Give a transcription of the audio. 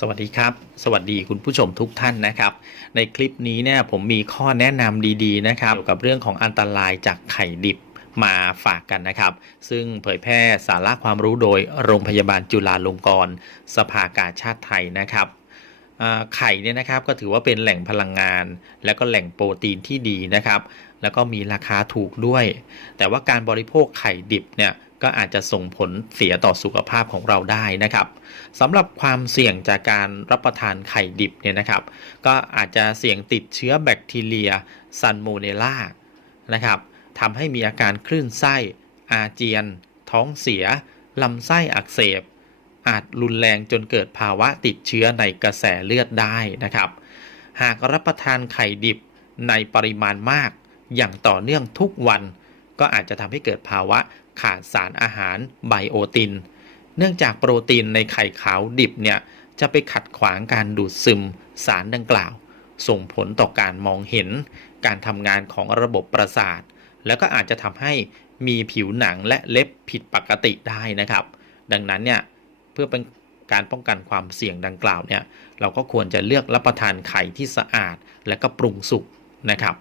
สวัสดีครับ สวัสดีคุณผู้ชมทุกท่านนะครับ ในคลิปนี้เนี่ยผมมีข้อแนะนำดีๆนะครับเกี่ยวกับเรื่องของอันตรายจากไข่ดิบมาฝากกันนะครับ ซึ่งเผยแพร่สาระความรู้โดยโรงพยาบาลจุฬาลงกรณ์สภากาชาติไทยนะครับไข่เนี่ยนะครับก็ถือว่าเป็นแหล่งพลังงาน และก็แหล่งโปรตีนที่ดีนะครับ แล้วก็มีราคาถูกด้วย แต่ว่าการบริโภคไข่ดิบเนี่ย ก็อาจจะส่งผลเสียต่อสุขภาพของเราได้นะครับสำหรับความเสี่ยงจากการรับประทานไข่ดิบเนี่ยนะครับ ก็อาจจะเสี่ยงติดเชื้อแบคทีเรียซันโมเนล่านะครับทำให้มีอาการคลื่นไส้ อาเจียน ท้องเสียลำไส้อักเสบ อาจรุนแรงจนเกิดภาวะติดเชื้อในกระแสเลือดได้นะครับ หากรับประทานไข่ดิบในปริมาณมากอย่างต่อเนื่องทุกวัน ก็อาจจะทำให้เกิดภาวะขาดสารอาหารไบโอติน เนื่องจากโปรตีนในไข่ขาวดิบเนี่ยจะไปขัดขวางการดูดซึมสารดังกล่าว ส่งผลต่อการมองเห็น การทำงานของระบบประสาท แล้วก็อาจจะทำให้มีผิวหนังและเล็บผิดปกติได้นะครับ ดังนั้นเนี่ยเพื่อเป็นการป้องกันความเสี่ยงดังกล่าวเนี่ยเราก็ควรจะเลือกรับประทานไข่ที่สะอาด และก็ปรุงสุกนะครับ